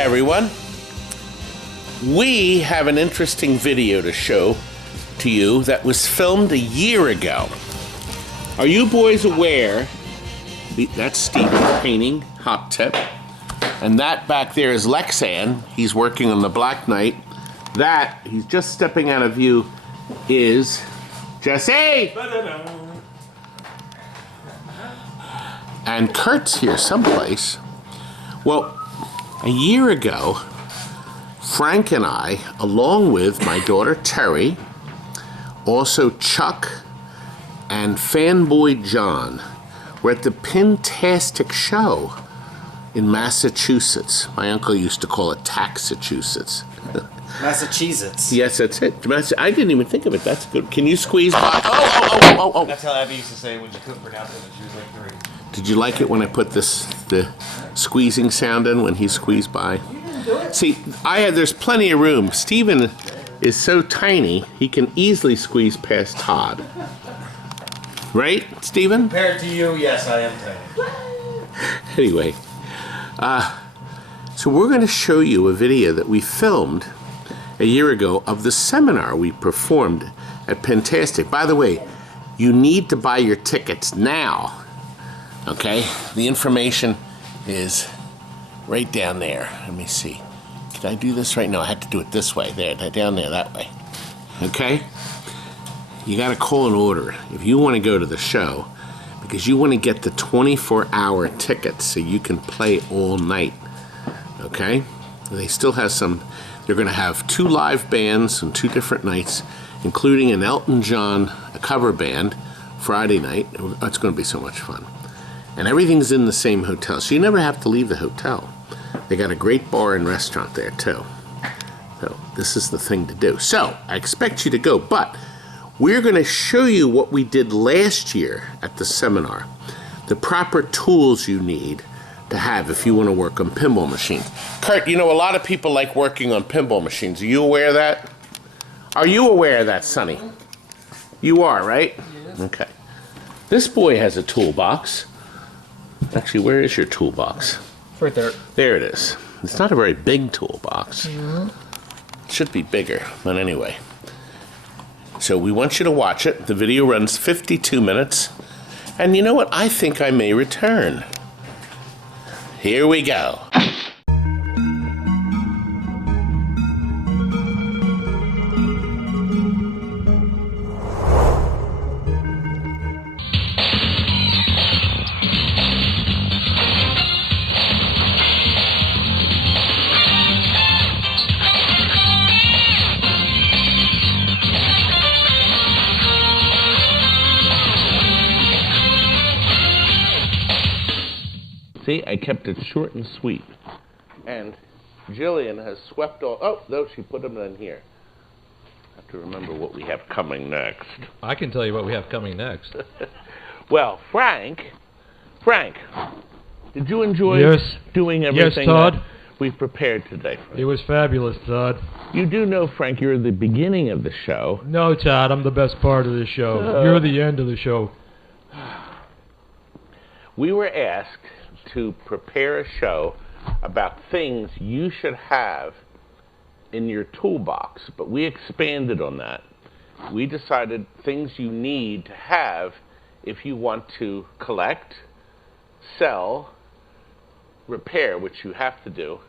everyone. We have an interesting video to show to you that was filmed a year ago. Are you boys aware? That's Stephen painting, hot tip. And that back there is Lexan. He's working on the Black Knight. That, he's just stepping out of view, is Jesse! And Kurt's here someplace. Well, a year ago, Frank and I, along with my daughter Terry, also Chuck and Fanboy John, were at the Pintastic Show in Massachusetts. My uncle used to call it Taxachusetts. Massachusetts. Yes, that's it. I didn't even think of it. That's good. Can you squeeze by? Oh. That's how Abby used to say when she couldn't pronounce it when she was like 3. Did you like it when I put the squeezing sound in when he squeezed by? You didn't do it. See, there's plenty of room. Steven is so tiny, he can easily squeeze past Todd. Right, Steven? Compared to you, yes, I am tiny. Anyway, so we're going to show you a video that we filmed a year ago of the seminar we performed at Pintastic. By the way, you need to buy your tickets now. Okay, the information is right down there. Let me see. Can I do this right now? I have to do it this way. There, down there, that way. Okay? You got to call an order if you want to go to the show, because you want to get the 24-hour tickets so you can play all night. Okay? They still have some. They're going to have 2 live bands on 2 different nights, including an Elton John cover band Friday night. It's going to be so much fun. And everything's in the same hotel, so you never have to leave the hotel. They got a great bar and restaurant there, too. So this is the thing to do. So I expect you to go, but we're going to show you what we did last year at the seminar. The proper tools you need to have if you want to work on pinball machines. Kurt, you know a lot of people like working on pinball machines. Are you aware of that? Are you aware of that, Sonny? You are, right? Yeah. Okay. This boy has a toolbox. Actually, where is your toolbox? Right there. There it is. It's not a very big toolbox. It should be bigger, but anyway. So we want you to watch it. The video runs 52 minutes. And you know what? I think I may return. Here we go. See, I kept it short and sweet. And Jillian has swept all... Oh, no, she put them in here. I have to remember what we have coming next. I can tell you what we have coming next. Well, Frank, did you enjoy doing everything that we've prepared today? Frank? It was fabulous, Todd. You do know, Frank, you're the beginning of the show. No, Todd, I'm the best part of the show. You're the end of the show. We were asked to prepare a show about things you should have in your toolbox, but we expanded on that. We decided things you need to have if you want to collect, sell, repair, which you have to do,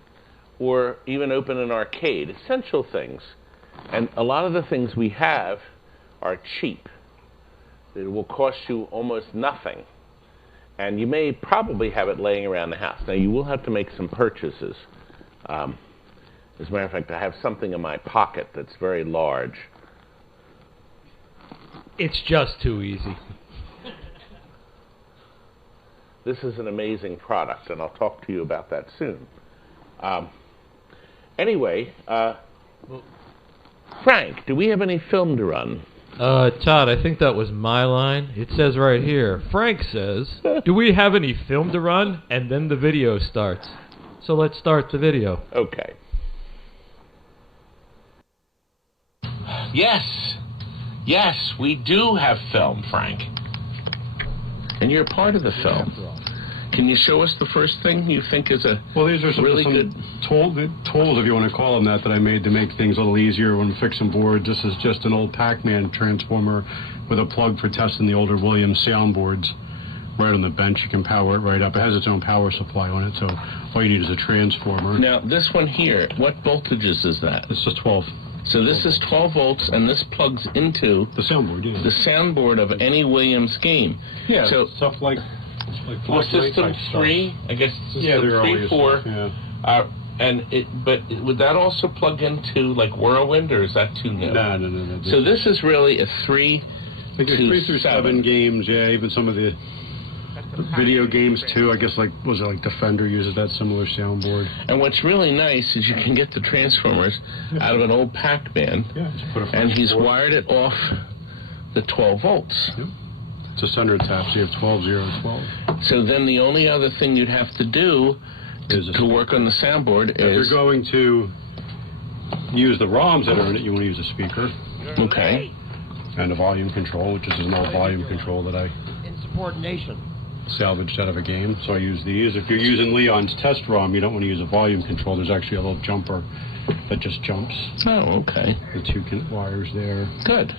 or even open an arcade. Essential things. And a lot of the things we have are cheap. It will cost you almost nothing. And you may probably have it laying around the house. Now, you will have to make some purchases. As a matter of fact, I have something in my pocket that's very large. It's just too easy. This is an amazing product, and I'll talk to you about that soon. Anyway, Frank, do we have any film to run? Todd, I think that was my line. It says right here, Frank says, do we have any film to run? And then the video starts. So let's start the video. Okay. Yes, we do have film, Frank. And you're part of the film. Can you show us the first thing you think is a Well, these are some good tools, if you want to call them that I made to make things a little easier when fixing boards. This is just an old Pac-Man transformer with a plug for testing the older Williams soundboards. Right on the bench, you can power it right up. It has its own power supply on it, so all you need is a transformer. Now, this one here, what voltages is that? This is 12. So this is 12 volts, and this plugs into The soundboard, yeah. the soundboard of any Williams game. Yeah, So stuff like for system 3, I guess system 3, 4, yeah. but would that also plug into like Whirlwind, or is that too new? No. So this is really a 3 Like there's to 3 through 7 games, yeah, even some of the video games too. I guess like Defender uses that similar soundboard. And what's really nice is you can get the transformers out of an old Pac-Man, just put a and he's board. wired it off the 12 volts. Yep. It's a center tap, so you have 12, 0, 12. So then the only other thing you'd have to do to work on the soundboard If is... you're going to use the ROMs that are in it, you want to use a speaker. Okay. And a volume control, which is an old volume control that I salvaged out of a game. So I use these. If you're using Leon's test ROM, you don't want to use a volume control. There's actually a little jumper that just jumps. Oh, okay. The 2 wires there. Good.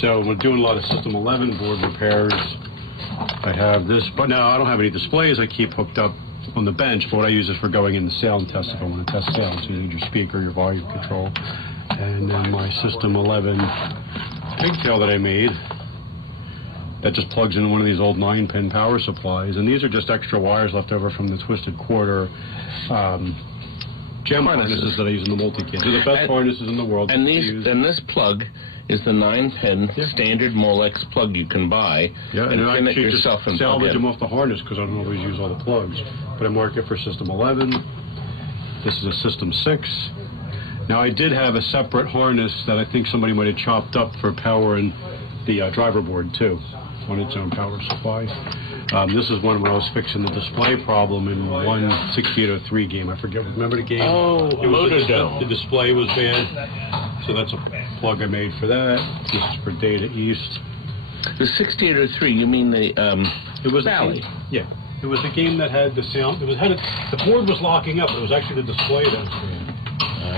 So we're doing a lot of System 11 board repairs. I have this, but now I don't have any displays I keep hooked up on the bench, but what I use is for going in the sound test if I want to test sound. So you need your speaker, your volume control, and then my System 11 pigtail that I made that just plugs into one of these old 9-pin power supplies. And these are just extra wires left over from the Twisted Quarter gem harnesses that I use in the multi-kit. They're the best harnesses in the world. And this plug is the 9-pin standard Molex plug you can buy. Yeah, and I pin it actually just yourself and salvage plug in. them off the harness because I don't always use all the plugs. But I mark it for System 11. This is a System 6. Now I did have a separate harness that I think somebody might have chopped up for powering the driver board too, on its own power supply. This is one where I was fixing the display problem in one 6803 game. I forget. Remember the game? Oh, the display was bad, so that's a plug I made for that. This is for Data East. The 6803, you mean the It was Valley? Yeah. It was the game that had the sound. The board was locking up. It was actually the display that was bad.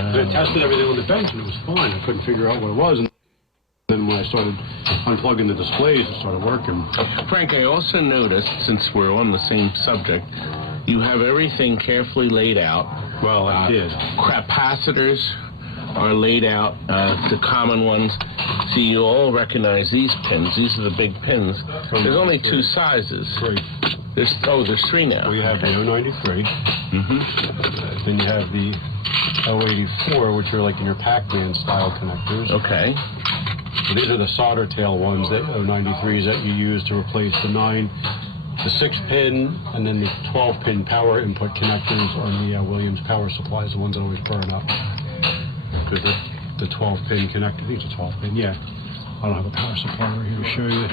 And I tested everything on the bench, and it was fine. I couldn't figure out what it was. And then when I started unplugging the displays, it started working. Frank, I also noticed, since we're on the same subject, you have everything carefully laid out. Well, I did. Capacitors are laid out, the common ones. See, you all recognize these pins. These are the big pins. There's only 2 sizes. 3. There's 3 now. Well, you have the 093. Then you have the 084, which are like in your Pac-Man style connectors. Okay. So these are the solder tail ones, the 093s that you use to replace the 6-pin and then the 12-pin power input connectors on the Williams power supplies, the ones that always burn up. Because the 12-pin connector, these are 12-pin, yeah. I don't have a power supply right here to show you.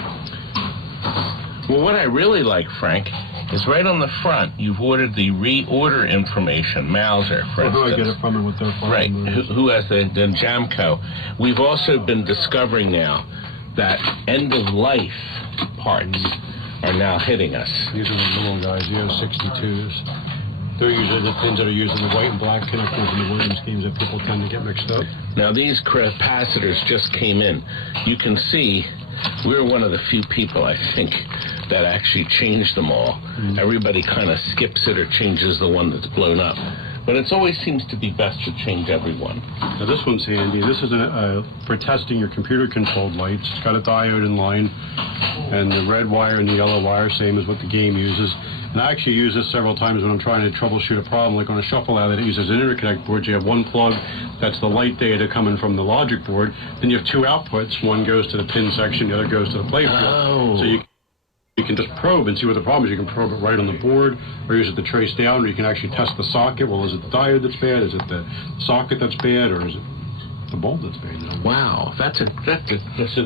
Well, what I really like, Frank, is right on the front, you've ordered the reorder information, Mauser, for instance. Who I get it from and what their phone Right, number is. who has the Jamco. We've also been discovering now that end-of-life parts are now hitting us. These are the little guys, the 062s. They're usually the pins that are used in the white and black connectors in the Williams games that people tend to get mixed up. Now, these capacitors just came in. You can see we're one of the few people, I think, that actually changed them all. Everybody kind of skips it or changes the one that's blown up. But it always seems to be best to change everyone. Now this one's handy. This is for testing your computer-controlled lights. It's got a diode in line, and the red wire and the yellow wire, same as what the game uses. And I actually use this several times when I'm trying to troubleshoot a problem, like on a shuffle out that uses an interconnect board. You have one plug, that's the light data coming from the logic board. Then you have 2 outputs. One goes to the pin section, the other goes to the play field. Oh. So you can just probe and see what the problem is. You can probe it right on the board, or use it to trace down, or you can actually test the socket. Well, is it the diode that's bad? Is it the socket that's bad? Or is it the bulb that's bad? You know? Wow, so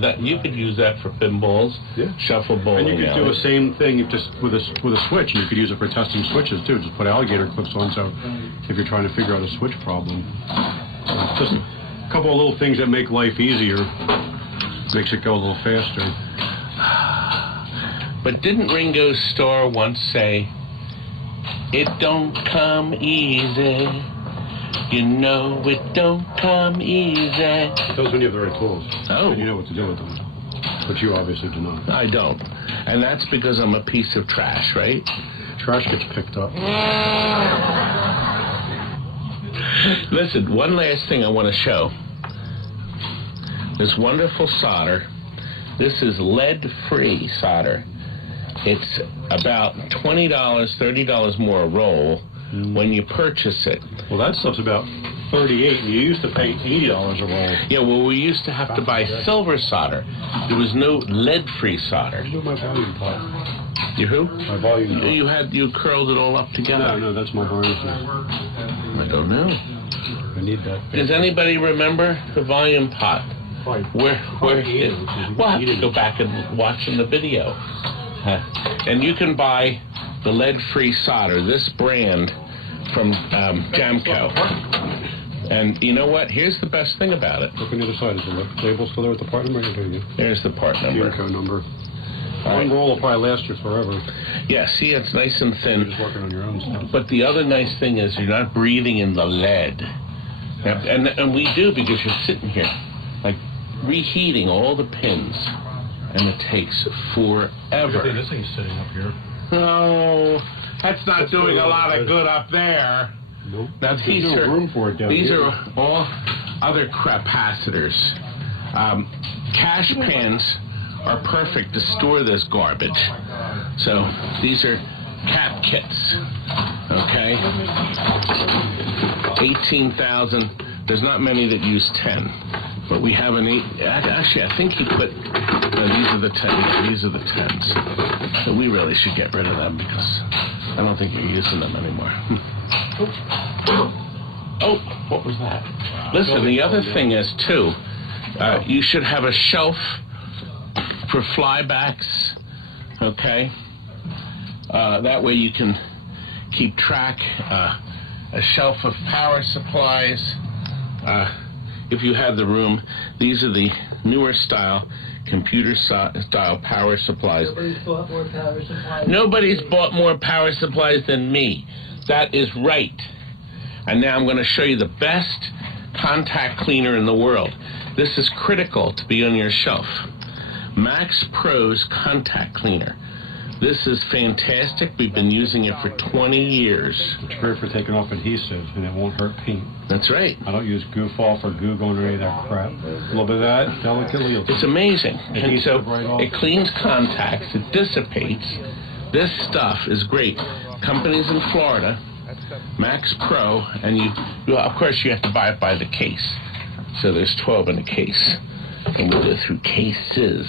that you could use that for pinballs, shuffle bowling. And you could do the same thing just with a switch, and you could use it for testing switches too. Just put alligator clips on, so if you're trying to figure out a switch problem. So it's just a couple of little things that make life easier, makes it go a little faster. But didn't Ringo Starr once say, "It don't come easy. You know it don't come easy." It does when you have the right tools. Oh. And you know what to do with them. But you obviously do not. I don't. And that's because I'm a piece of trash, right? Trash gets picked up. Listen, one last thing I want to show. This wonderful solder. This is lead-free solder. It's about $20, $30 more a roll when you purchase it. Well, that stuff's about $38, and you used to pay $80 a roll. Yeah, well, we used to have to buy silver solder. There was no lead-free solder. You do my volume pot. You who? My volume pot. You curled it all up together. No, that's my varnish. I don't know. I need that. Does anybody remember the volume pot? Where we'll have to go back and watch in the video. And you can buy the lead-free solder, this brand from Jamco. And you know what? Here's the best thing about it. Look on the other side. Is the label still there with the part number? There's the part number. Jamco number. One roll will probably last you forever. Yeah, see, it's nice and thin. You're just working on your own stuff. But the other nice thing is you're not breathing in the lead. And we do, because you're sitting here, like, reheating all the pins. And it takes forever. This thing's sitting up here. No, that's not doing a lot of good up there. Nope. Now, There's no room for it down these here. are all other capacitors. Cash pans are perfect to store this garbage. So these are cap kits. Okay? 18,000. There's not many that use 10. But we have an 8. Actually, I think he put. No, these are the 10s. These are the 10s. So we really should get rid of them because I don't think you're using them anymore. Oh, what was that? Listen, the other thing is, too, you should have a shelf for flybacks, okay? That way you can keep track. A shelf of power supplies. If you have the room, these are the newer style, computer style power supplies. Nobody's bought more power supplies. Nobody's bought more power supplies than me. That is right. And now I'm going to show you the best contact cleaner in the world. This is critical to be on your shelf. Max Pro's contact cleaner. This is fantastic. We've been using it for 20 years. It's great for taking off adhesive, and it won't hurt paint. That's right. I don't use goof off or Goo Gone or any of that crap. A little bit of that, delicately. It's amazing. And so Right off. it cleans contacts, it dissipates. This stuff is great. Companies in Florida, Max Pro, and you of course you have to buy it by the case. So there's 12 in a case. And we go through cases.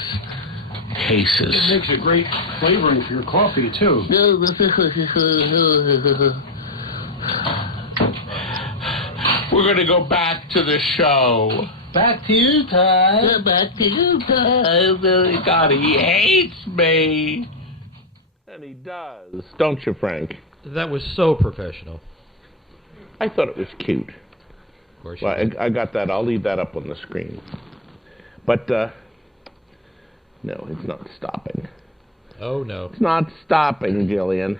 Cases. It makes a great flavoring for your coffee, too. We're going to go back to the show. Back to you, Todd. Back to you, Todd. God, he hates me. And he does. Don't you, Frank? That was so professional. I thought it was cute. Of course you Well, did. I got that. I'll leave that up on the screen. But, no, it's not stopping. Oh, no. It's not stopping, Jillian.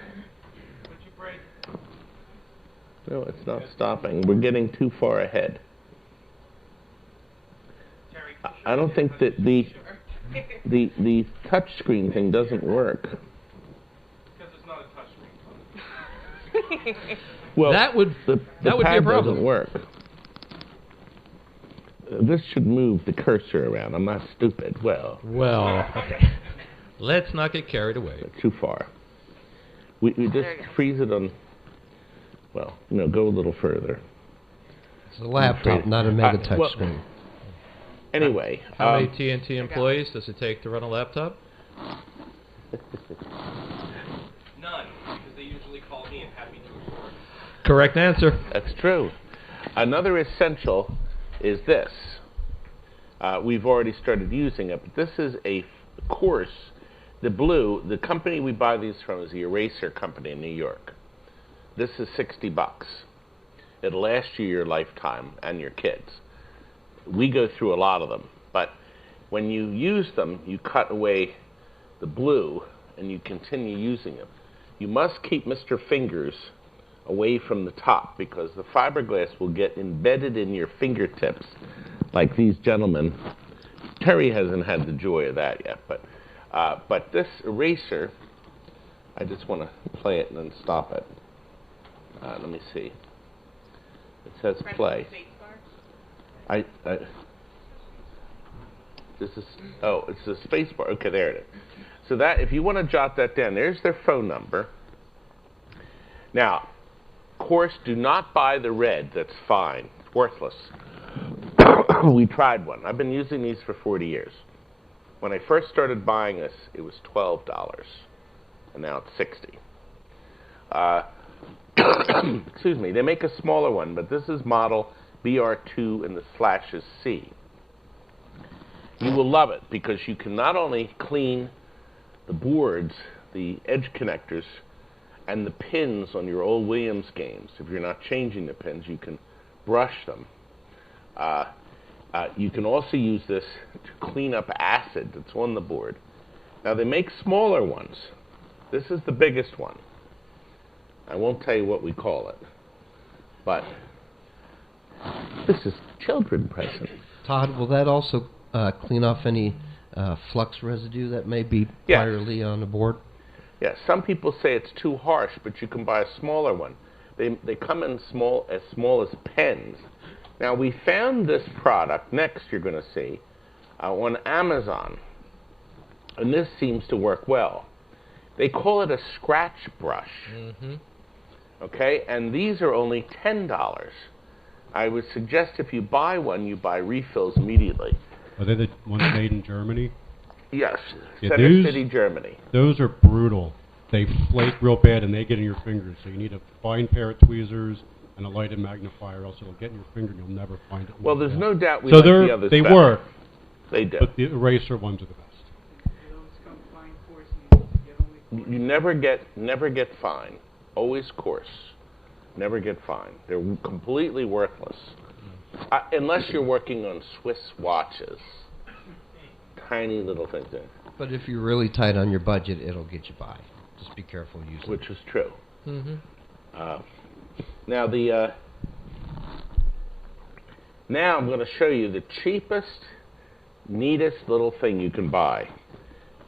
No, it's not stopping. We're getting too far ahead. I don't think that the touch screen thing doesn't work. Because it's not a touchscreen. Well, That would the be a pad problem. doesn't work. This should move the cursor around. I'm not stupid. Well, okay. Let's not get carried away. too far. We just freeze it on. Well, no, go a little further. It's a laptop, not a mega touch well, screen. Anyway, How many TNT employees does it take to run a laptop? None, because they usually call me and have me do it. Correct answer. that's true. Another essential is this. We've already started using it, but this is a course. The blue, the company we buy these from is the Eraser Company in New York. This is $60. It'll last you your lifetime and your kids. We go through a lot of them, but when you use them, you cut away the blue and you continue using them. You must keep Mr. Fingers away from the top because the fiberglass will get embedded in your fingertips like these gentlemen. Terry hasn't had the joy of that yet, but this eraser, I just want to play it and then stop it. Let me see. It says play. It's the space bar. Okay, there it is. So that, if you want to jot that down, there's their phone number. Now, of course, do not buy the red. That's fine. It's worthless. We tried one. I've been using these for 40 years. When I first started buying this, it was $12, and now it's $60. Excuse me. They make a smaller one, but this is model BR2 and the slash is C. You will love it because you can not only clean the boards, the edge connectors, and the pins on your old Williams games. If you're not changing the pins, you can brush them. You can also use this to clean up acid that's on the board. Now, they make smaller ones. This is the biggest one. I won't tell you what we call it, but this is children's present. Todd, will that also clean off any flux residue that may be priorly on the board? Yes, some people say it's too harsh, but you can buy a smaller one. They come in as small as pens. Now, we found this product, next you're going to see, on Amazon, and this seems to work well. They call it a scratch brush. Mm-hmm. Okay, and these are only $10. I would suggest if you buy one, you buy refills immediately. Are they the ones made in Germany? Yes, Yeah, Center City, Germany. Those are brutal. They flake real bad and they get in your fingers. So you need a fine pair of tweezers and a lighted magnifier, else it'll get in your finger and you'll never find it. Well, there's no doubt we like the others they better. work. They do. But the eraser ones are the best. You never get fine. Always coarse. Never get fine. They're completely worthless. Unless you're working on Swiss watches. Tiny little things in. But if you're really tight on your budget, it'll get you by. Just be careful using it. Which is true. Mm-hmm. Now I'm going to show you the cheapest, neatest little thing you can buy.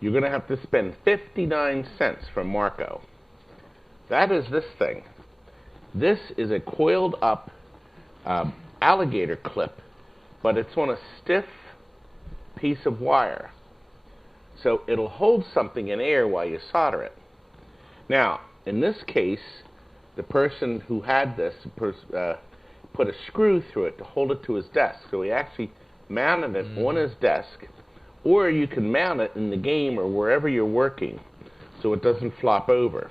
You're going to have to spend 59 cents from Marco. That is this thing. This is a coiled up alligator clip, but it's on a stiff piece of wire. So it'll hold something in air while you solder it. Now, in this case, the person who had this put a screw through it to hold it to his desk. So he actually mounted it on his desk, or you can mount it in the game or wherever you're working so it doesn't flop over.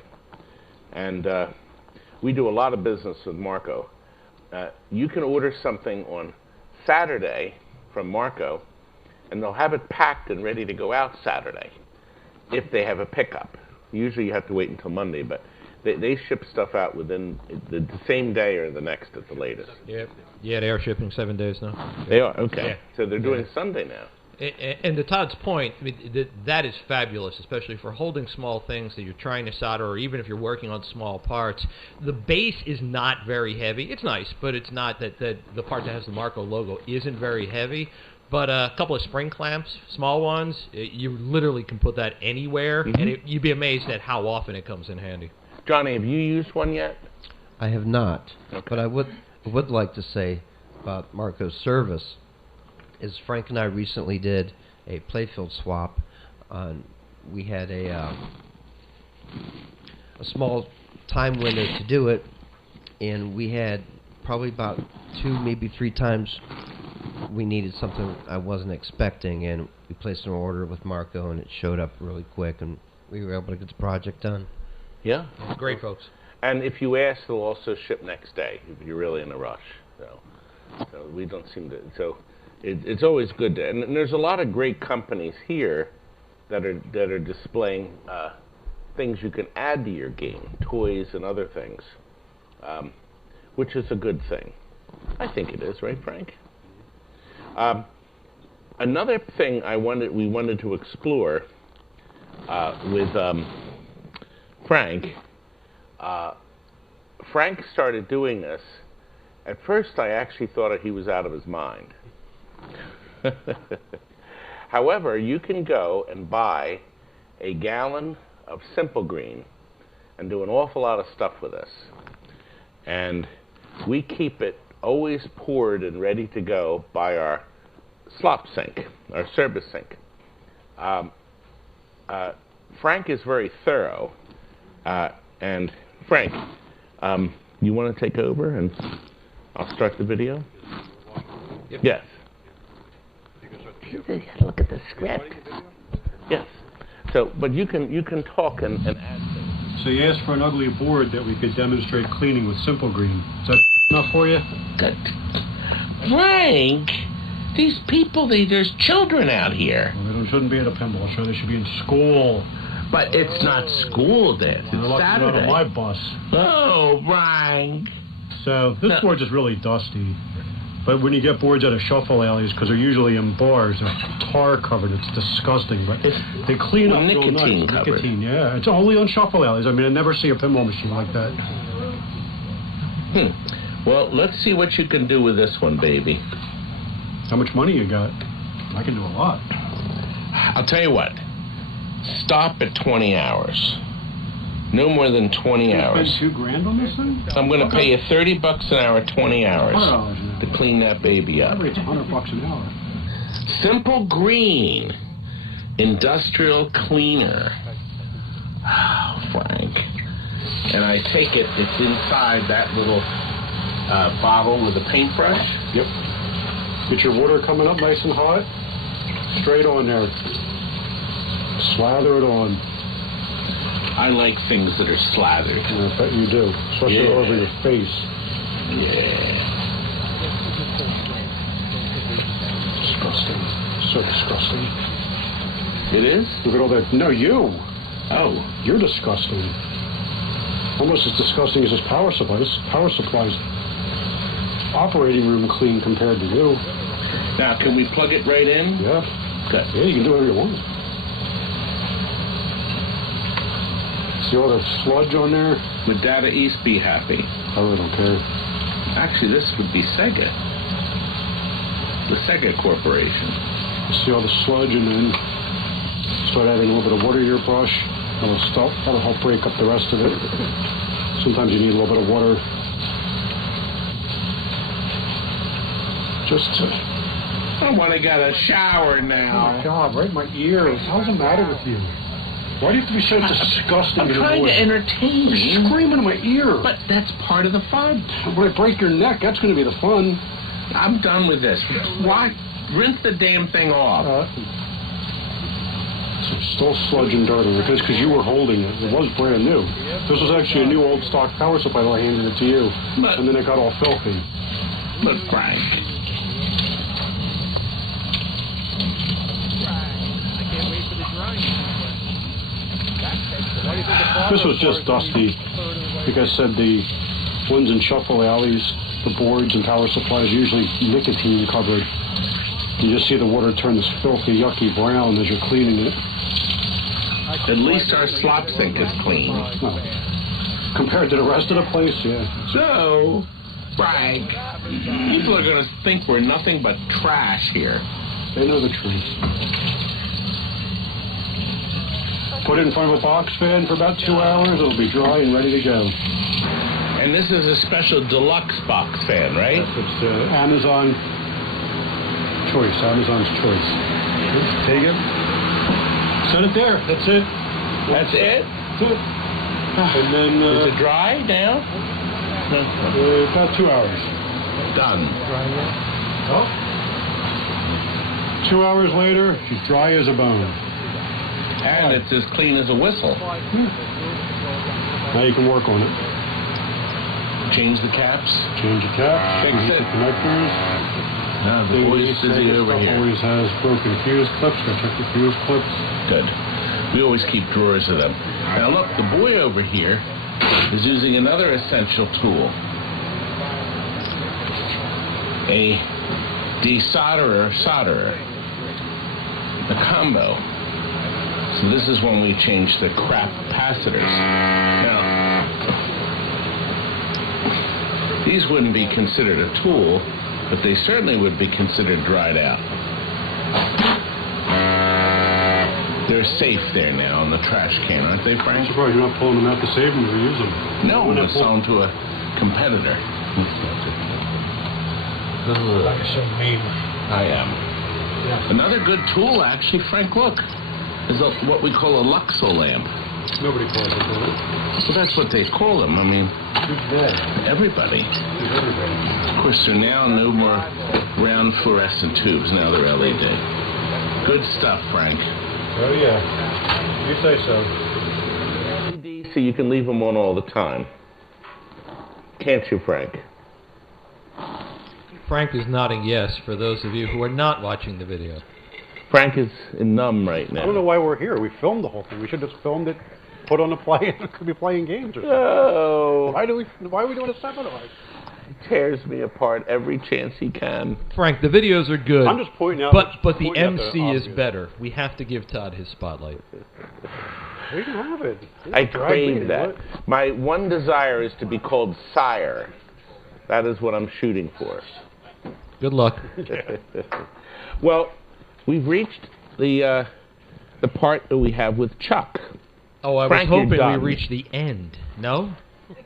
And we do a lot of business with Marco. You can order something on Saturday from Marco, and they'll have it packed and ready to go out Saturday if they have a pickup. Usually you have to wait until Monday, but they ship stuff out within the same day or the next at the latest. Yep. Yeah, they are shipping 7 days now. They are? Okay. Yeah. So they're doing Sunday now. And to Todd's point, I mean, that is fabulous, especially for holding small things that you're trying to solder, or even if you're working on small parts. The base is not very heavy. It's nice, but it's not that the part that has the Marco logo isn't very heavy. But a couple of spring clamps, small ones, you literally can put that anywhere, and you'd be amazed at how often it comes in handy. Johnny, have you used one yet? I have not, Okay. but I would like to say about Marco's service is Frank and I recently did a playfield swap. We had a small time window to do it, and we had probably about 2, maybe 3 times we needed something I wasn't expecting, and we placed an order with Marco, and it showed up really quick, and we were able to get the project done. Yeah. Great, folks. And if you ask, they'll also ship next day if you're really in a rush. So we don't seem to. So it's always good to. And there's a lot of great companies here that are displaying things you can add to your game, toys and other things, which is a good thing. I think it is, right, Frank? Another thing we wanted to explore with Frank. Frank started doing this. At first, I actually thought he was out of his mind. However, you can go and buy a gallon of Simple Green and do an awful lot of stuff with this. And we keep it always poured and ready to go by our slop sink, our service sink. Frank is very thorough. And Frank, you want to take over and I'll start the video? Yep. Yes. Look at the script. Yes. So, but you can talk and add things. So you asked for an ugly board that we could demonstrate cleaning with Simple Green. Is that enough for you? Good. Frank, these people, there's children out here. Well, they shouldn't be at a pinball show. They should be in school. But it's not school then. It's They're lucky Saturday. not on my bus. Oh, Frank. So this board's just really dusty. But when you get boards out of shuffle alleys, because they're usually in bars, they're tar covered. It's disgusting. But they clean up real nice. Nicotine covered. Nicotine, yeah. It's only on shuffle alleys. I mean, I never see a pinball machine like that. Well, let's see what you can do with this one, baby. How much money you got? I can do a lot. I'll tell you what. Stop at 20 hours. No more than 20 hours. Spend $2,000 on this thing? I'm going to pay you $30 an hour, 20 hours $100 to clean that baby up. That rate's $100 an hour. Simple Green Industrial Cleaner. Oh, Frank. And I take it's inside that little bottle with a paintbrush. Yep. Get your water coming up nice and hot. Straight on there. Slather it on. I like things that are slathered. I bet you do. Especially all over your face. Yeah. Disgusting. So disgusting. It is? Look at all that. No, you. Oh. You're disgusting. Almost as disgusting as this power supply. This power supply's operating room clean compared to you. Now, can we plug it right in? Yeah. Good. Yeah, you can do whatever you want. See all that sludge on there? Would Data East be happy? I really don't care. Actually, this would be Sega. The Sega Corporation. See all the sludge, and then start adding a little bit of water to your brush. That'll help break up the rest of it. Sometimes you need a little bit of water just to... I want to get a shower now. Oh my God, right in my ear. How's the matter with you? Why do you have to be so disgusting? I'm trying to entertain you. You're screaming in my ear. But that's part of the fun. When I break your neck, that's going to be the fun. I'm done with this. Why? Rinse the damn thing off. So still sludge and dirt on it. It's because you were holding it. It was brand new. This was actually a new old stock power supply that I handed it to you. And then it got all filthy. But Frank... This was just dusty. Like I said, the ones in shuffle alleys, the boards and power supplies, usually nicotine covered. You just see the water turn this filthy, yucky brown as you're cleaning it. At least our slop sink is clean. Well, compared to the rest of the place, yeah. So, Frank, people are going to think we're nothing but trash here. They know the truth. Put it in front of a box fan for about 2 hours. It'll be dry and ready to go. And this is a special deluxe box fan, right? It's Amazon choice. Amazon's choice. Take it. Set it there. That's it. That's it? That's it. And then... is it dry now? About 2 hours. Done. Oh. 2 hours later, she's dry as a bone. And it's as clean as a whistle. Now you can work on it. Change the caps. Change the caps. Fix Change it. the connectors. Now the boy's busy over here. Always has broken fuse clips. Go check the fuse clips. Good. We always keep drawers of them. Now look, the boy over here is using another essential tool. A desolderer, solderer. A combo. So So this is when we change the capacitors. Now, these wouldn't be considered a tool, but they certainly would be considered dried out. They're safe there now in the trash can, aren't they, Frank? I'm surprised you're not pulling them out to save them or use them. No, I'm going to sell them to a competitor. That's so mean. I am. Yeah. Another good tool, actually, Frank, look, is what we call a Luxo lamp. Nobody calls it that. Well, that's what they call them. I mean, everybody. Of course, they're now no more round fluorescent tubes. Now they're LED. Good stuff, Frank. Oh, yeah. You say so. LED, so you can leave them on all the time. Can't you, Frank? Frank is nodding yes for those of you who are not watching the video. Frank is numb right now. I don't know why we're here. We filmed the whole thing. We should have just filmed it, put on the play, and could be playing games or something. No. Why are we doing a seminar? He tears me apart every chance he can. Frank, the videos are good. I'm just pointing out. But the MC is better. We have to give Todd his spotlight. We can have it. I crave that. My one desire is to be called sire. That is what I'm shooting for. Good luck. Well, we've reached the part that we have with Chuck. Oh, I Frank, was hoping you're we done. reached the end. No?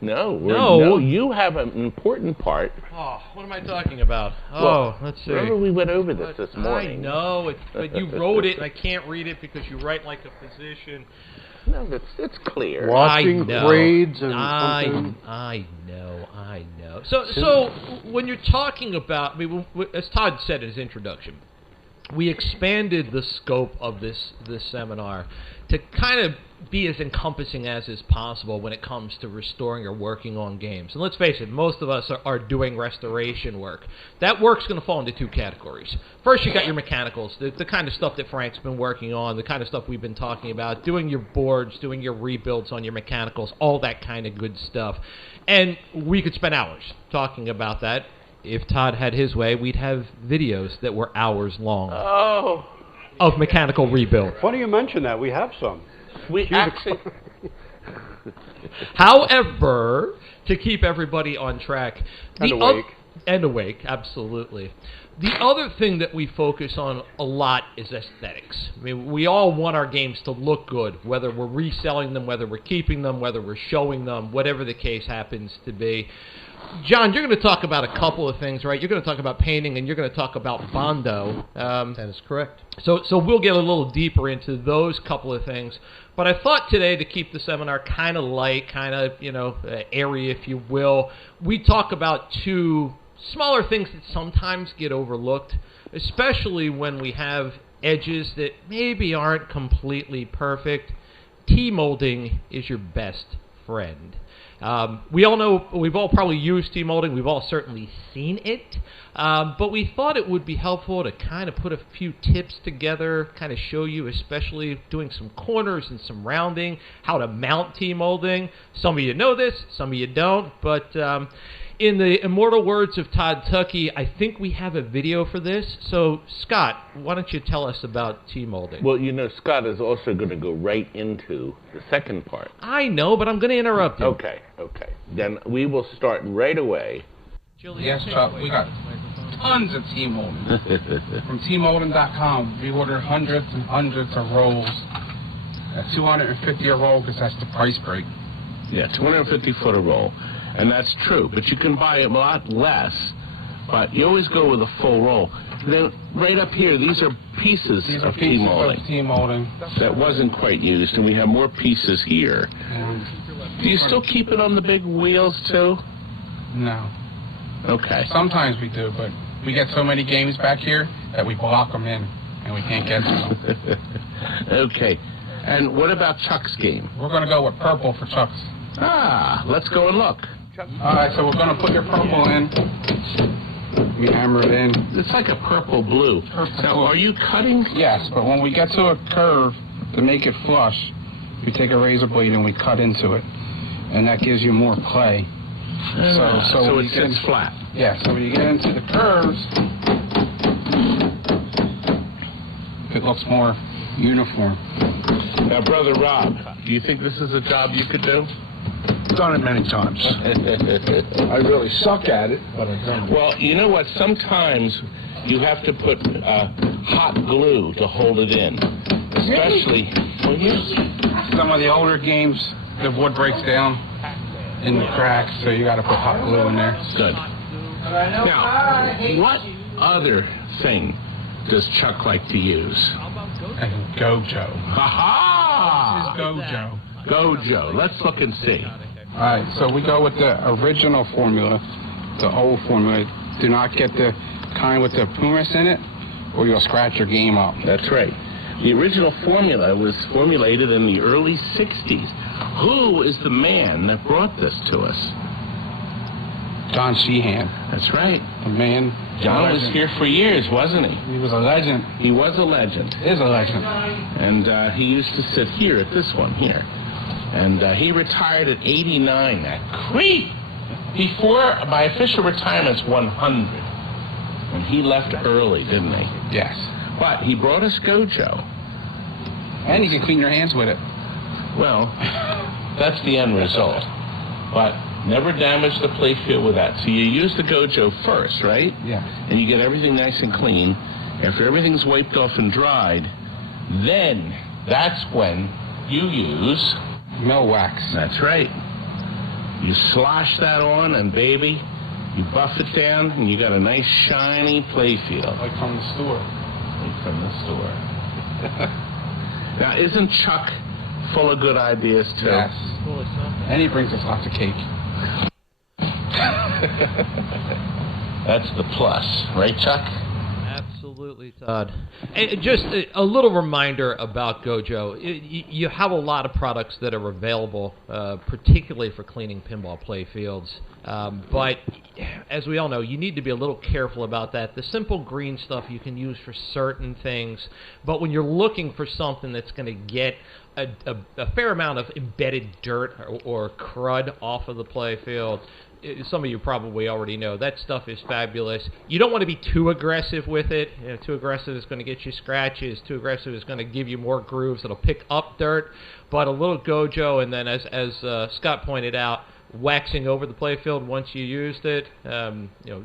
No, you have an important part. Oh, what am I talking about? Oh, let's see. Remember we went over this morning. I know, but you wrote it, and I can't read it because you write like a physician. No, it's clear. Watching grades and something. I know. So when you're talking about, I mean, as Todd said in his introduction, we expanded the scope of this seminar to kind of be as encompassing as is possible when it comes to restoring or working on games. And let's face it, most of us are doing restoration work. That work's going to fall into two categories. First, you got your mechanicals, the kind of stuff that Frank's been working on, the kind of stuff we've been talking about, doing your boards, doing your rebuilds on your mechanicals, all that kind of good stuff. And we could spend hours talking about that. If Todd had his way, we'd have videos that were hours long of mechanical rebuild. Funny you mention that. We have some. We actually... However, to keep everybody on track... And awake. And awake, absolutely. The other thing that we focus on a lot is aesthetics. I mean, we all want our games to look good, whether we're reselling them, whether we're keeping them, whether we're showing them, whatever the case happens to be. John, you're going to talk about a couple of things, right? You're going to talk about painting, and you're going to talk about Bondo. That is correct. So we'll get a little deeper into those couple of things. But I thought today, to keep the seminar kind of light, kind of, airy, if you will, we talk about two smaller things that sometimes get overlooked, especially when we have edges that maybe aren't completely perfect. T-molding is your best friend. We all know, we've all probably used T-molding, we've all certainly seen it, but we thought it would be helpful to kind of put a few tips together, kind of show you, especially doing some corners and some rounding, how to mount T-molding. Some of you know this, some of you don't, but in the immortal words of Todd Tuckey, I think we have a video for this. So, Scott, why don't you tell us about T-molding? Well, Scott is also going to go right into the second part. I know, but I'm going to interrupt you. Okay. Then we will start right away. Jillian, Yes, Chuck, we got tons of T-molding. From T-molding.com, we order hundreds and hundreds of rolls. At $250 a roll because that's the price break. Yeah, 250 foot a roll. And that's true, but you can buy a lot less, but you always go with a full roll. Then right up here, these are pieces of T-molding. T-molding. That wasn't quite used, and we have more pieces here. Do you still keep it on the big wheels, too? No. Okay. Sometimes we do, but we get so many games back here that we block them in, and we can't get to them. Okay. And what about Chuck's game? We're going to go with purple for Chuck's. Let's go and look. All right, so we're going to put your purple in. We hammer it in. It's like a purple blue. Now, are you cutting? Yes, but when we get to a curve, to make it flush, we take a razor blade and we cut into it. And that gives you more play. So it sits flat. Yeah, so when you get into the curves, it looks more uniform. Now, Brother Rob, do you think this is a job you could do? Done it many times. I really suck at it, but I've done it. Well, you know what? Sometimes you have to put hot glue to hold it in. Especially when you... Some of the older games, the wood breaks down in the cracks, so you got to put hot glue in there. Good. Now, what other thing does Chuck like to use? And Gojo. Ha-ha! This is Gojo. Gojo. Let's look and see. All right, so we go with the original formula, the old formula. Do not get the kind with the pumice in it, or you'll scratch your game up. That's right. The original formula was formulated in the early 60s. Who is the man that brought this to us? John Sheehan. That's right. The man. John was here for years, wasn't he? He was a legend. He was a legend. Is a legend. And he used to sit here at this one here. And he retired at 89. That creep! Before, my official retirement's 100. And he left early, didn't he? Yes. But he brought us Gojo. And you can clean your hands with it. Well, that's the end result. But never damage the playfield with that. So you use the Gojo first, right? Yeah. And you get everything nice and clean. After everything's wiped off and dried, then that's when you use... mill wax. That's right. You slosh that on, and baby, you buff it down, and you got a nice shiny playfield. Like from the store. Like from the store. Now, isn't Chuck full of good ideas, too? Yes. And he brings us lots of cake. That's the plus. Right, Chuck? Absolutely, Todd. And just a little reminder about Gojo. You have a lot of products that are available, particularly for cleaning pinball play fields. But as we all know, you need to be a little careful about that. The simple green stuff you can use for certain things, but when you're looking for something that's going to get a fair amount of embedded dirt or crud off of the play field, some of you probably already know that stuff is fabulous. You don't want to be too aggressive with it. You know, too aggressive is going to get you scratches. Too aggressive is going to give you more grooves. It'll pick up dirt. But a little Gojo, and then as Scott pointed out, waxing over the playfield once you used it. You know,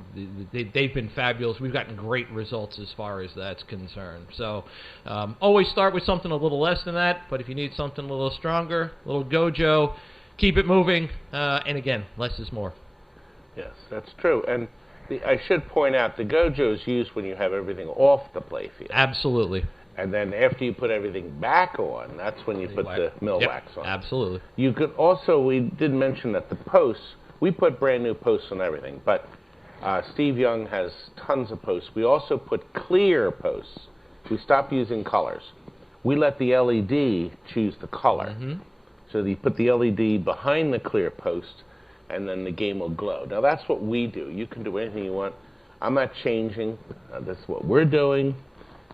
they've been fabulous. We've gotten great results as far as that's concerned. So always start with something a little less than that. But if you need something a little stronger, a little Gojo, keep it moving. And again, less is more. Yes, that's true. And I should point out, the Gojo is used when you have everything off the playfield. Absolutely. And then after you put everything back on, that's when you put the mill wax on. Absolutely. You could also, we did mention that the posts, we put brand new posts on everything, but Steve Young has tons of posts. We also put clear posts. We stopped using colors. We let the LED choose the color. Mm-hmm. So you put the LED behind the clear post, and then the game will glow. Now that's what we do. You can do anything you want. I'm not changing. This is what we're doing.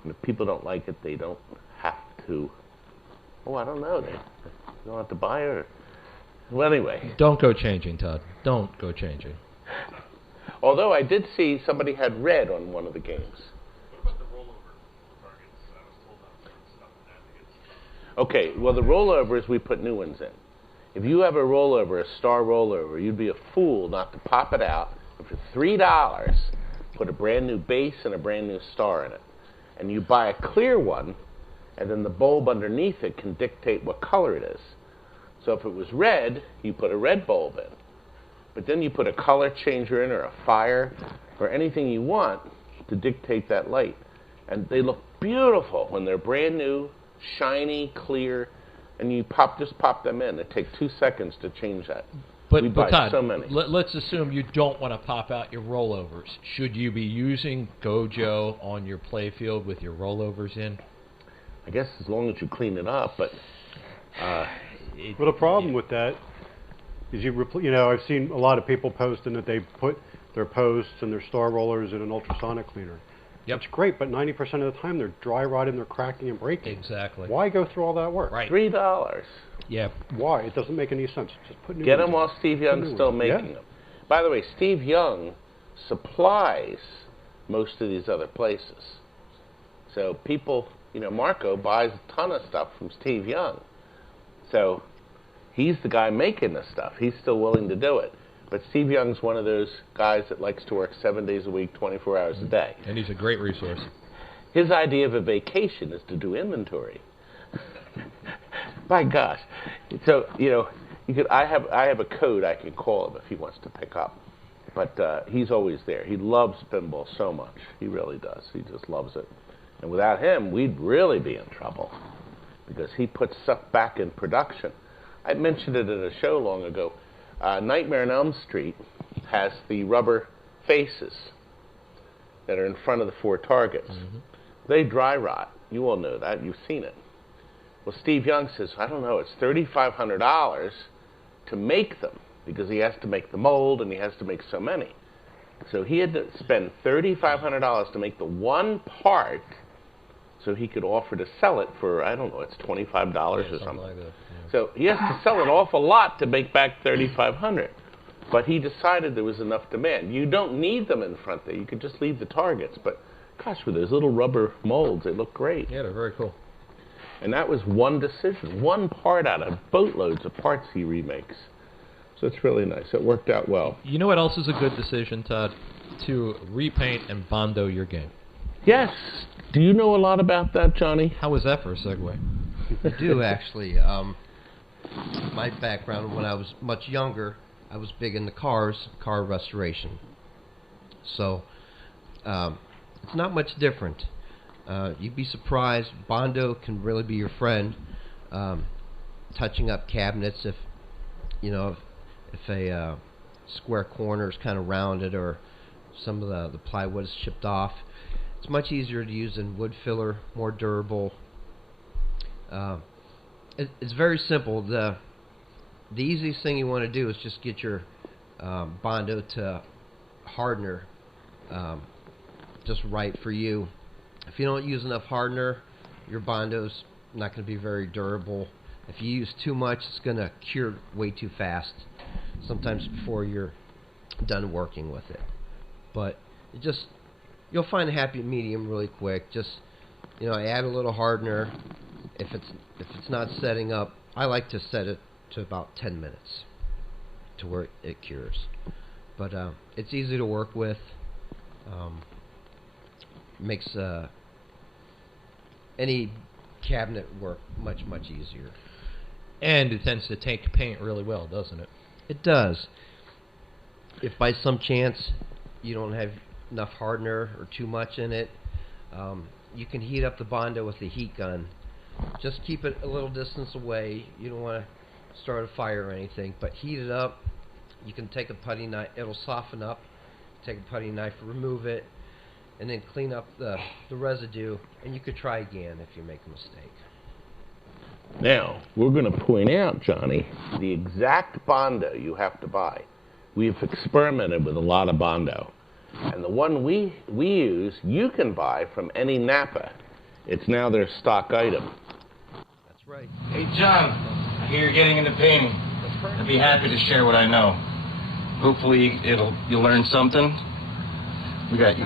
And if people don't like it, they don't have to. Oh, I don't know. They don't have to buy it. Well, anyway. Don't go changing, Todd. Don't go changing. Although I did see somebody had red on one of the games. What about the rollover targets? I was told that stuff in that. Okay, well, the rollovers, we put new ones in. If you have a rollover, a star rollover, you'd be a fool not to pop it out. And for $3, put a brand new base and a brand new star in it. And you buy a clear one, and then the bulb underneath it can dictate what color it is. So if it was red, you put a red bulb in. But then you put a color changer in, or a fire, or anything you want to dictate that light. And they look beautiful when they're brand new, shiny, clear, and you just pop them in. It takes 2 seconds to change that. But Todd, so many. Let's assume you don't want to pop out your rollovers. Should you be using Gojo on your playfield with your rollovers in? I guess as long as you clean it up, but... well, the problem with that is I've seen a lot of people posting that they put their posts and their star rollers in an ultrasonic cleaner. Yep. It's great, but 90% of the time they're dry rotting, they're cracking and breaking. Exactly. Why go through all that work? Right. $3. Yeah. Why? It doesn't make any sense. Just put new Get ones them while Steve Young's still making them. By the way, Steve Young supplies most of these other places. So people you know, Marco buys a ton of stuff from Steve Young. So he's the guy making the stuff. He's still willing to do it. But Steve Young's one of those guys that likes to work 7 days a week, 24 hours a day. And he's a great resource. His idea of a vacation is to do inventory. My gosh. So, you know, I have a code I can call him if he wants to pick up. But he's always there. He loves pinball so much. He really does. He just loves it. And without him, we'd really be in trouble because he puts stuff back in production. I mentioned it at a show long ago. Nightmare on Elm Street has the rubber faces that are in front of the 4 targets. They dry rot. You all know that. You've seen it. Well, Steve Young says, I don't know, it's $3,500 to make them because he has to make the mold and he has to make so many. So he had to spend $3,500 to make the one part so he could offer to sell it for, I don't know, it's $25 or something. Like that. So he has to sell an awful lot to make back $3,500. But he decided there was enough demand. You don't need them in front there. You could just leave the targets. But gosh, with those little rubber molds, they look great. Yeah, they're very cool. And that was one decision, one part out of boatloads of parts he remakes. So it's really nice. It worked out well. You know what else is a good decision, Todd? To repaint and Bondo your game. Yes. Do you know a lot about that, Johnny? How was that for a segue? I do, actually. My background, when I was much younger, I was big into car restoration. So it's not much different. You'd be surprised. Bondo can really be your friend. Touching up cabinets, if you know, if a square corner is kind of rounded or some of the plywood is chipped off, it's much easier to use than wood filler, more durable. It's very simple. The easiest thing you want to do is just get your Bondo to hardener just right for you. If you don't use enough hardener, your Bondo's not going to be very durable. If you use too much, it's going to cure way too fast, sometimes before you're done working with it. But you'll find a happy medium really quick. Just, you know, add a little hardener. If it's not setting up, I like to set it to about 10 minutes to where it cures. But it's easy to work with. Makes any cabinet work much easier. And it tends to take paint really well, doesn't it? It does. If by some chance you don't have enough hardener or too much in it, you can heat up the Bondo with a heat gun. Just keep it a little distance away. You don't want to start a fire or anything, but heat it up. You can take a putty knife. It'll soften up. Take a putty knife, remove it, and then clean up the residue, and you could try again if you make a mistake. Now, we're going to point out, Johnny, the exact Bondo you have to buy. We've experimented with a lot of Bondo. And the one we use, you can buy from any Napa. It's now their stock item. That's right. Hey, John, I hear you're getting into painting. I'd be happy to share what I know. Hopefully, you'll learn something.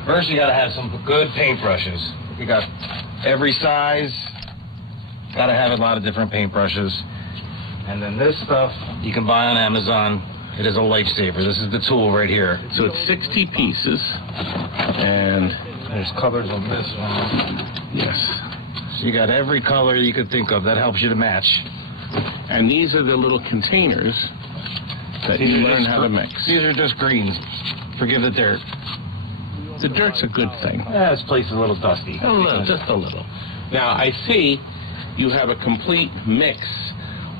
First, you gotta have some good paintbrushes. We got every size. Gotta have a lot of different paintbrushes. And then this stuff you can buy on Amazon. It is a lifesaver. This is the tool right here. So it's 60 pieces, and there's colors on this one. yes. So you got every color you could think of. That helps you to match. And these are the little containers that you learn how to mix. These are just greens. Forgive the dirt. The dirt's a good thing. Yeah, this place is a little dusty. A little, just a little. Now, I see you have a complete mix,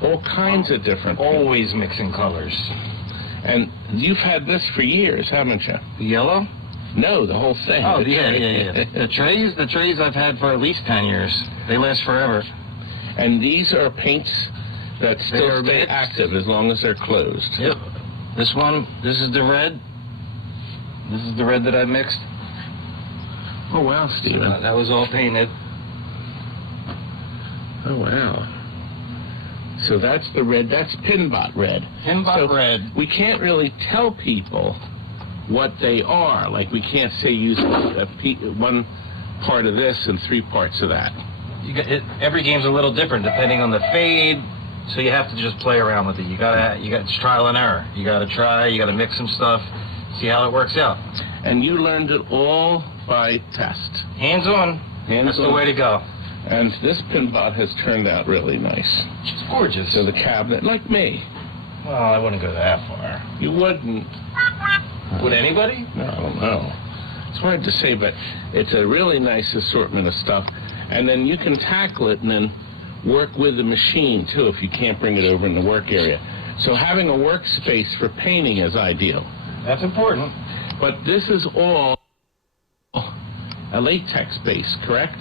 all kinds of different. Always mixing colors. And you've had this for years, haven't you? The yellow? No, the whole thing. Oh, yeah. The trays I've had for at least 10 years. They last forever. And these are paints that still stay active as long as they're closed. Yep. This is the red. This is the red that I mixed. Oh, wow, Stephen. That was all painted. Oh, wow. So that's the red. That's Pinbot red. Pinbot red. We can't really tell people what they are. Like, we can't say use one part of this and 3 parts of that. every game's a little different depending on the fade. So you have to just play around with it. You got trial and error. You gotta try. You gotta mix some stuff, see how it works out. And you learned it all by test. Hands on. That's the way to go. And this pinbot has turned out really nice. It's gorgeous. So the cabinet, like me. Well, I wouldn't go that far. You wouldn't. Would anybody? No, I don't know. It's hard to say, but it's a really nice assortment of stuff. And then you can tackle it and then work with the machine, too, if you can't bring it over in the work area. So having a workspace for painting is ideal. That's important. But this is all a latex base, correct?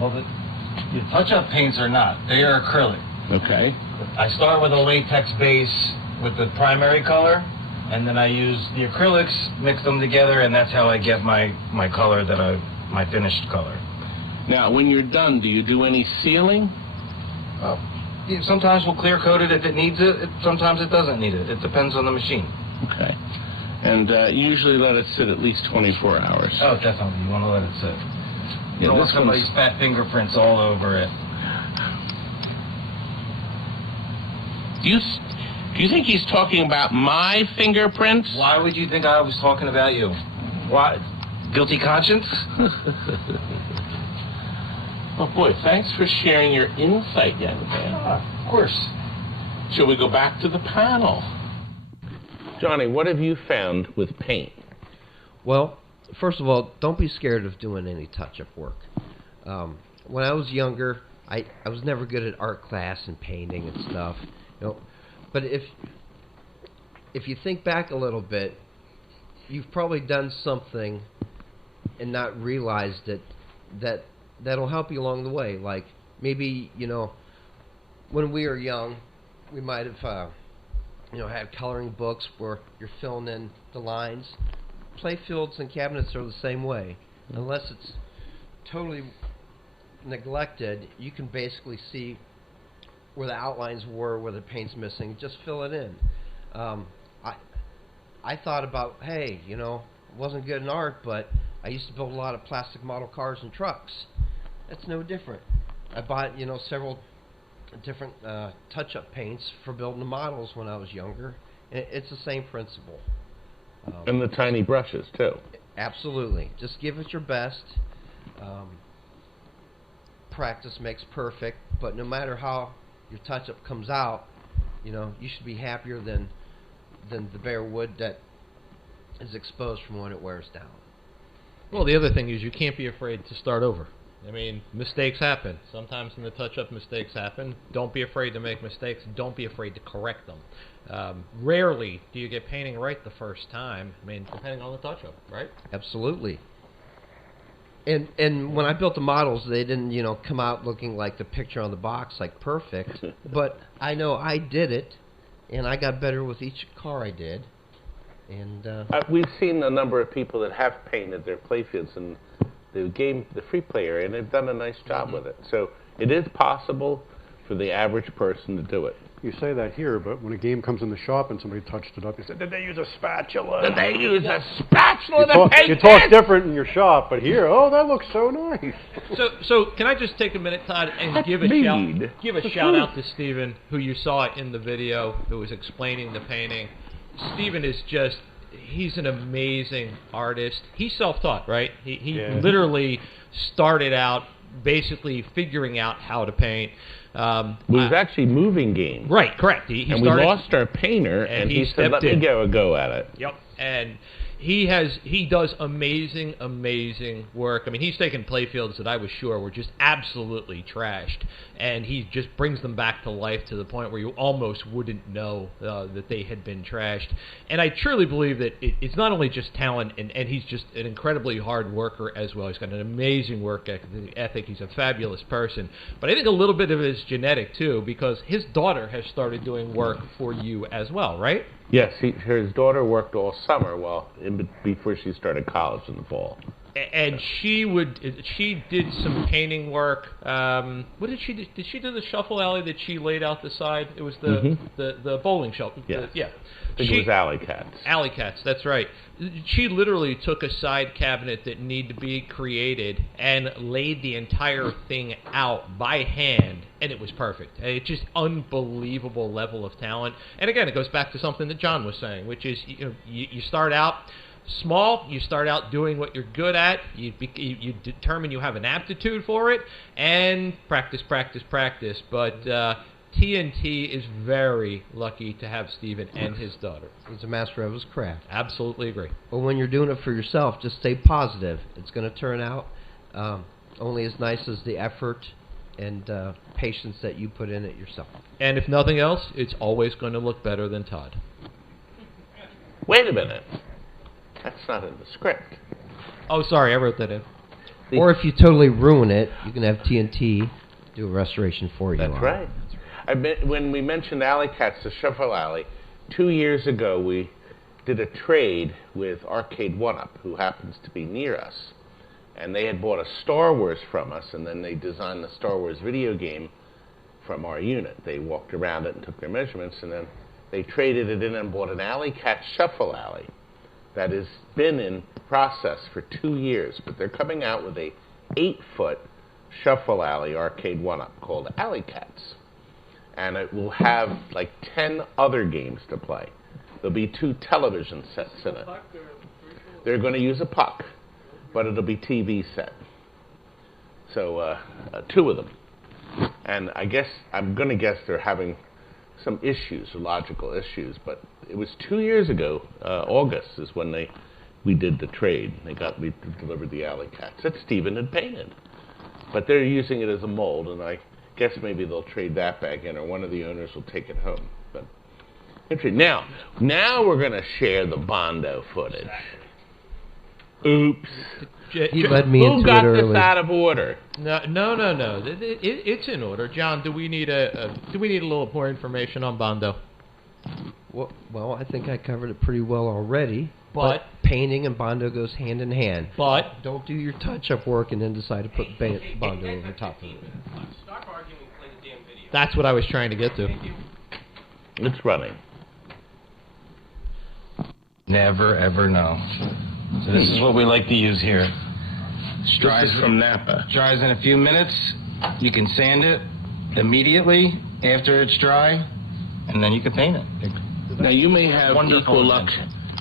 Well, the touch-up paints are not. They are acrylic. Okay. I start with a latex base with the primary color, and then I use the acrylics, mix them together, and that's how I get my color my finished color. Now, when you're done, do you do any sealing? Sometimes we'll clear coat it if it needs it. Sometimes it doesn't need it. It depends on the machine. Okay. And usually let it sit at least 24 hours. Oh, definitely. You want to let it sit. You don't want somebody's fat fingerprints all over it. Do you think he's talking about my fingerprints? Why would you think I was talking about you? Why? Guilty conscience? Oh, boy, thanks for sharing your insight, young man. Of course. Shall we go back to the panel? Johnny, what have you found with paint? Well, first of all, don't be scared of doing any touch-up work. When I was younger, I was never good at art class and painting and stuff. But if you think back a little bit, you've probably done something and not realized it that'll help you along the way. Like maybe, when we were young, we might have had coloring books where you're filling in the lines. Playfields and cabinets are the same way. Unless it's totally neglected, you can basically see where the outlines were, where the paint's missing. Just fill it in. I thought about, hey, wasn't good in art, but I used to build a lot of plastic model cars and trucks. That's no different. I bought, several different touch-up paints for building the models when I was younger. It's the same principle. And the tiny brushes, too. Absolutely. Just give it your best. Practice makes perfect, but no matter how your touch-up comes out, you should be happier than the bare wood that is exposed from when it wears down. Well, the other thing is you can't be afraid to start over. I mean, mistakes happen. Sometimes in the touch-up, mistakes happen. Don't be afraid to make mistakes. Don't be afraid to correct them. Rarely do you get painting right the first time. I mean, depending on the touch-up, right? Absolutely. And when I built the models, they didn't, come out looking like the picture on the box, like perfect. But I know I did it, and I got better with each car I did. And we've seen a number of people that have painted their playfields in the free play area, and they've done a nice job with it. So it is possible for the average person to do it. You say that here, but when a game comes in the shop and somebody touched it up, you say, did they use a spatula? Did they use a spatula to paint You talk different in your shop, but here, oh, that looks so nice. So can I just take a minute, Todd, and give a shout out to Stephen, who you saw in the video, who was explaining the painting. Stephen is he's an amazing artist. He's self-taught, right? He literally started out basically figuring out how to paint. We was actually moving games. Right, correct. We lost our painter, and he said, let me give a go at it. Yep, and he does amazing work. I mean, he's taken playfields that I was sure were just absolutely trashed, and he just brings them back to life to the point where you almost wouldn't know that they had been trashed. And I truly believe that it's not only just talent, and he's just an incredibly hard worker as well. He's got an amazing work ethic. He's a fabulous person. But I think a little bit of it is genetic, too, because his daughter has started doing work for you as well, right? Yes, his daughter worked all summer before she started college in the fall. And she did some painting work. What did she do? Did she do the shuffle alley that she laid out the side? It was the bowling shelf. Yes. Yeah. I think it was Alley Cats. Alley Cats, that's right. She literally took a side cabinet that needed to be created and laid the entire thing out by hand, and it was perfect. It's just unbelievable level of talent. And again, it goes back to something that John was saying, which is you start out small, you start out doing what you're good at, you determine you have an aptitude for it, and practice. But TNT is very lucky to have Steven and his daughter. He's a master of his craft. Absolutely agree. But when you're doing it for yourself, just stay positive. It's going to turn out only as nice as the effort and patience that you put in it yourself. And if nothing else, it's always going to look better than Todd. Wait a minute. That's not in the script. Oh, sorry, I wrote that in. Or if you totally ruin it, you can have TNT do a restoration for you. That's right. When we mentioned Alley Cats, the Shuffle Alley, 2 years ago we did a trade with Arcade 1-Up, who happens to be near us. And they had bought a Star Wars from us, and then they designed the Star Wars video game from our unit. They walked around it and took their measurements, and then they traded it in and bought an Alley Cat Shuffle Alley that has been in process for 2 years. But they're coming out with a 8-foot Shuffle Alley Arcade 1-Up called Alley Cats. And it will have like 10 other games to play. There'll be 2 television sets in it. They're going to use a puck, but it'll be TV set. So 2 of them. And I'm going to guess they're having some issues, logical issues. But it was 2 years ago, August is when we did the trade. We delivered the Alley Cats that Steven had painted. But they're using it as a mold, and I guess maybe they'll trade that back in, or one of the owners will take it home. But interesting. Now we're going to share the Bondo footage. Oops. He led me into Who got it this early. out of order? No. It's in order. John, do we need a little more information on Bondo? Well, I think I covered it pretty well already. But painting and Bondo goes hand in hand. But don't do your touch-up work and then decide to put Bondo over top of it. Stop arguing, play the damn video. that's what I was trying to get to. It's running. Never ever know. So this is what we like to use here. This is from Napa. Dries in a few minutes. You can sand it immediately after it's dry, and then you can paint it. Now you may have Wonderful equal luck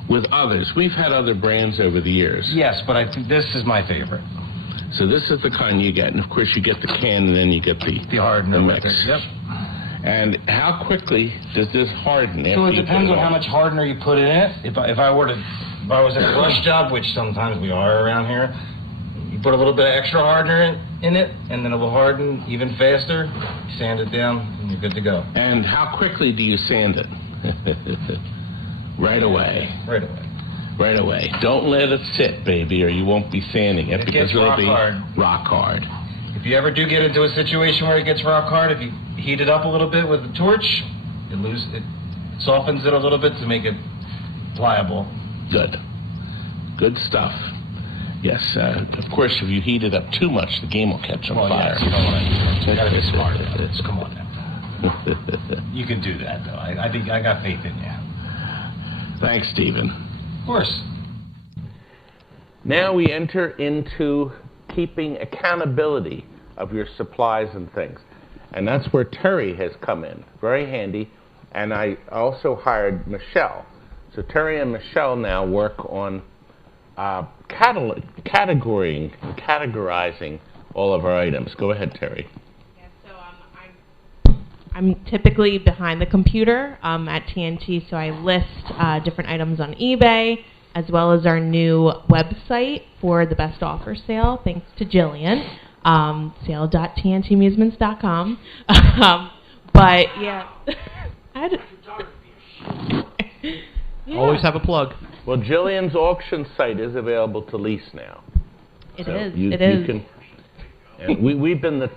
with others. We've had other brands over the years. Yes, but I think this is my favorite. So this is the kind you get, and of course you get the can, and then you get the hardener mix. with it. Yep. And how quickly does this harden? So it depends on how much hardener you put in it. If I was at a rush job, which sometimes we are around here, you put a little bit of extra hardener in it, and then it will harden even faster. You sand it down, and you're good to go. And how quickly do you sand it? Right away. Right away. Right away. Don't let it sit, baby, or you won't be sanding it, because it'll be rock hard. If you ever do get into a situation where it gets rock hard, if you heat it up a little bit with a torch, it softens it a little bit to make it pliable. Good. Good stuff. Yes, of course, if you heat it up too much, the game will catch on fire. Yes, you gotta be smart about this. Come on now. You can do that, though. I think I got faith in you. Thanks, Stephen. Of course. Now we enter into keeping accountability of your supplies and things. And that's where Terry has come in. Very handy. And I also hired Michelle. So Terry and Michelle now work on categorizing all of our items. Go ahead, Terry. Yeah, so I'm typically behind the computer at TNT, so I list different items on eBay, as well as our new website for the best offer sale, thanks to Jillian, sale.tntamusements.com. But yeah, yeah. Always have a plug. Well, Jillian's auction site is available to lease now. It So is. You can, and we've been the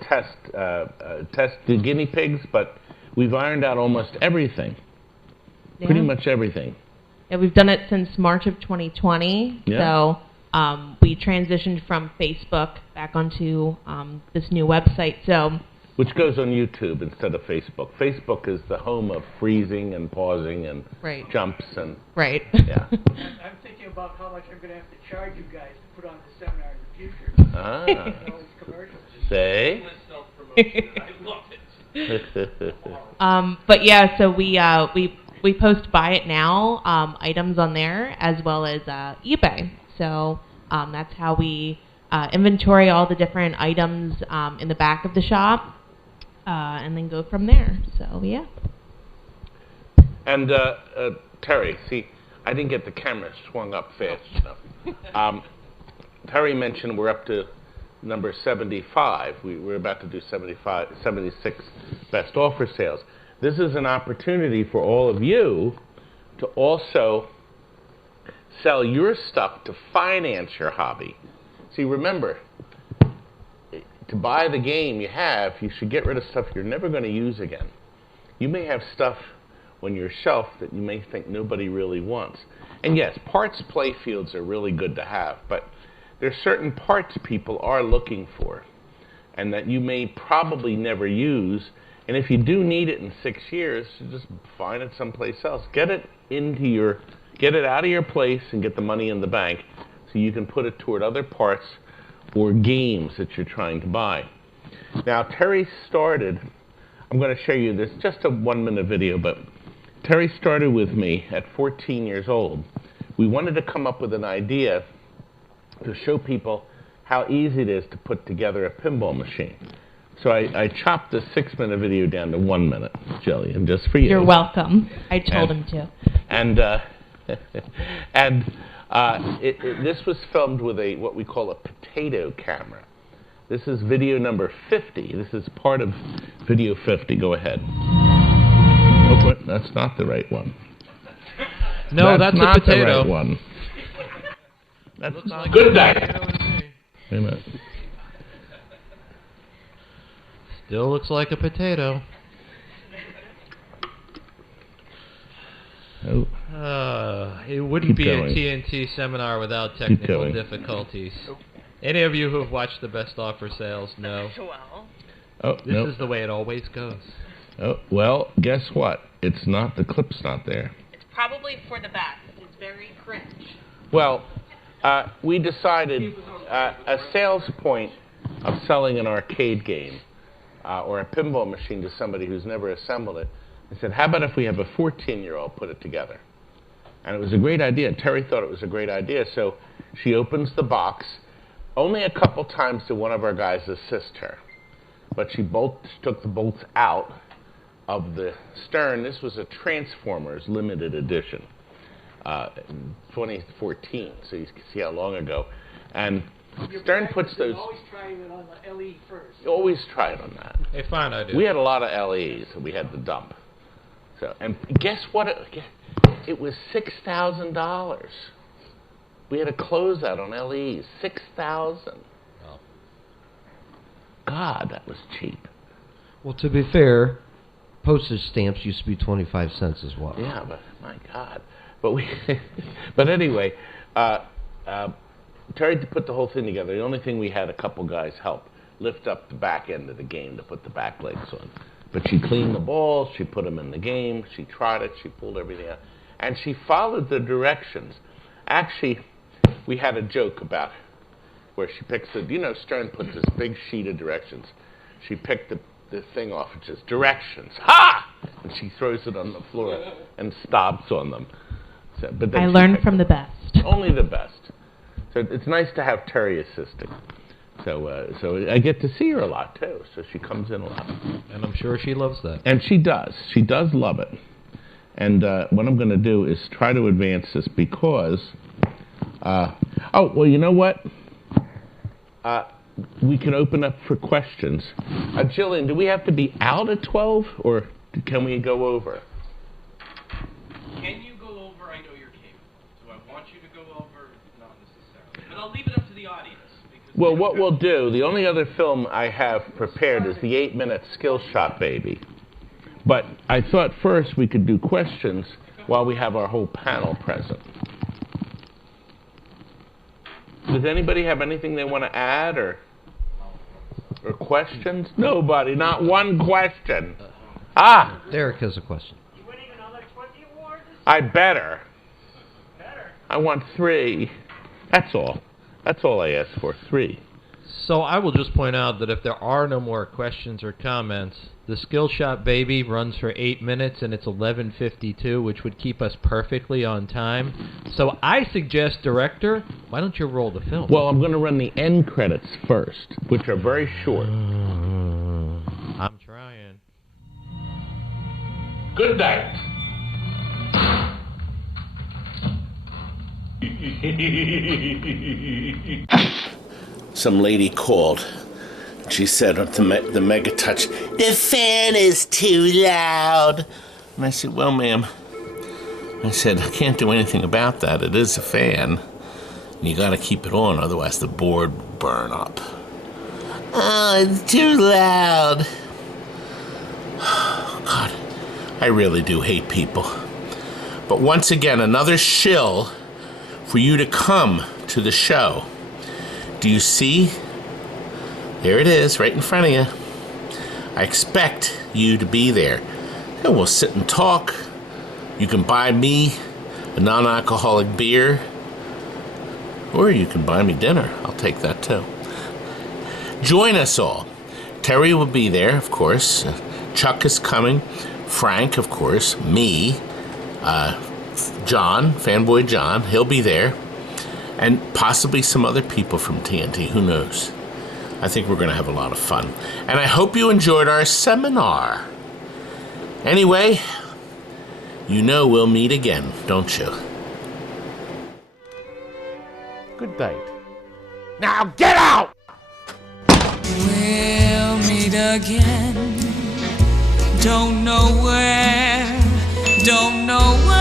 the guinea pigs, but we've ironed out almost everything. Yeah. Pretty much everything. Yeah, we've done it since March of 2020. Yeah. So We transitioned from Facebook back onto this new website. So, which goes on YouTube instead of Facebook. Facebook is the home of freezing and pausing and jumps and yeah. I'm thinking about how much I'm going to have to charge you guys to put on the seminar in the future. Ah. All these commercials. Say. I love it. But yeah, so we post buy it now items on there as well as eBay. So that's how we inventory all the different items in the back of the shop, and then go from there. So yeah. And Terry, see, I didn't get the camera swung up fast enough. Terry mentioned we're up to number 75. We're about to do 76 best offer sales. This is an opportunity for all of you to also sell your stuff to finance your hobby. See, remember, to buy the game you have, you should get rid of stuff you're never going to use again. You may have stuff on your shelf that you may think nobody really wants. And yes, parts play fields are really good to have, but there's certain parts people are looking for and that you may probably never use. And if you do need it in 6 years, you just find it someplace else. Get it out of your place and get the money in the bank so you can put it toward other parts or games that you're trying to buy. Now, Terry started, I'm going to show you this, just a 1-minute video, but Terry started with me at 14 years old. We wanted to come up with an idea to show people how easy it is to put together a pinball machine. So I chopped the 6-minute video down to 1 minute, Jillian, just for you. You're welcome. I told him to. And this was filmed with what we call a potato camera. This is video number 50. This is part of video 50. Go ahead. Oh, what? That's not the right one. No, that's not a potato. The right one. That's looks not like good. A potato to me. Wait a minute. Still looks like a potato. Oh. It wouldn't be going. a TNT seminar without technical difficulties. Any of you who have watched the best offer sales know. Oh, this is the way it always goes. Oh, well, guess what? It's not, the clip's not there. It's probably for the best. It's very cringe. Well, we decided a sales point of selling an arcade game or a pinball machine to somebody who's never assembled it. I said, how about if we have a 14-year-old put it together? And it was a great idea. Terry thought it was a great idea, so she opens the box. Only a couple times did one of our guys assist her, but she took the bolts out of the stern. This was a Transformers limited edition, 2014, so you can see how long ago. And Stern puts those... Always trying it on the LE first. Always try it on that. Hey, fine idea. We had a lot of LEs that we had to dump. So, and guess what? It was $6,000. We had a closeout on LEs. $6,000. Oh. God, that was cheap. Well, to be fair, postage stamps used to be 25 cents as well. Yeah, but my God. But but anyway, Terry put the whole thing together. The only thing we had a couple guys help lift up the back end of the game to put the back legs on. But she cleaned the balls, she put them in the game, she tried it, she pulled everything out, and she followed the directions. Actually, we had a joke about where she picks the, Stern puts this big sheet of directions. She picked the thing off, it says, directions, ha! And she throws it on the floor and stops on them. So, but then I learned from the best. Only the best. So it's nice to have Terry assisting. So I get to see her a lot, too. So she comes in a lot. And I'm sure she loves that. And she does. She does love it. And what I'm going to do is try to advance this because... oh, well, you know what? We can open up for questions. Jillian, do we have to be out at 12, or can we go over? Can you go over? I know you're capable. So I want you to go over, not necessarily. But I'll leave it up to the audience. Well, what we'll do, the only other film I have prepared is the 8-minute Skill Shot Baby. But I thought first we could do questions while we have our whole panel present. Does anybody have anything they want to add or questions? Nobody, not one question. Derek has a question. You winning another 20 awards? I better. Better. I want 3. That's all. That's all I ask for, 3. So I will just point out that if there are no more questions or comments, the Skill Shot Baby runs for 8 minutes and it's 11:52, which would keep us perfectly on time. So I suggest, Director, why don't you roll the film? Well, I'm going to run the end credits first, which are very short. I'm trying. Good night. Some lady called. She said the Mega Touch, the fan is too loud. And I said, well, ma'am, I said, I can't do anything about that. It is a fan. And you got to keep it on, otherwise the board will burn up. Oh, it's too loud. God, I really do hate people. But once again, another shill for you to come to the show. Do you see? There it is, right in front of you. I expect you to be there. And we'll sit and talk. You can buy me a non-alcoholic beer. Or you can buy me dinner. I'll take that too. Join us all. Terry will be there, of course. Chuck is coming. Frank, of course. Me. John, Fanboy John, he'll be there. And possibly some other people from TNT, who knows? I think we're going to have a lot of fun. And I hope you enjoyed our seminar. Anyway, you know we'll meet again, don't you? Good night. Now get out! We'll meet again. Don't know where, don't know where.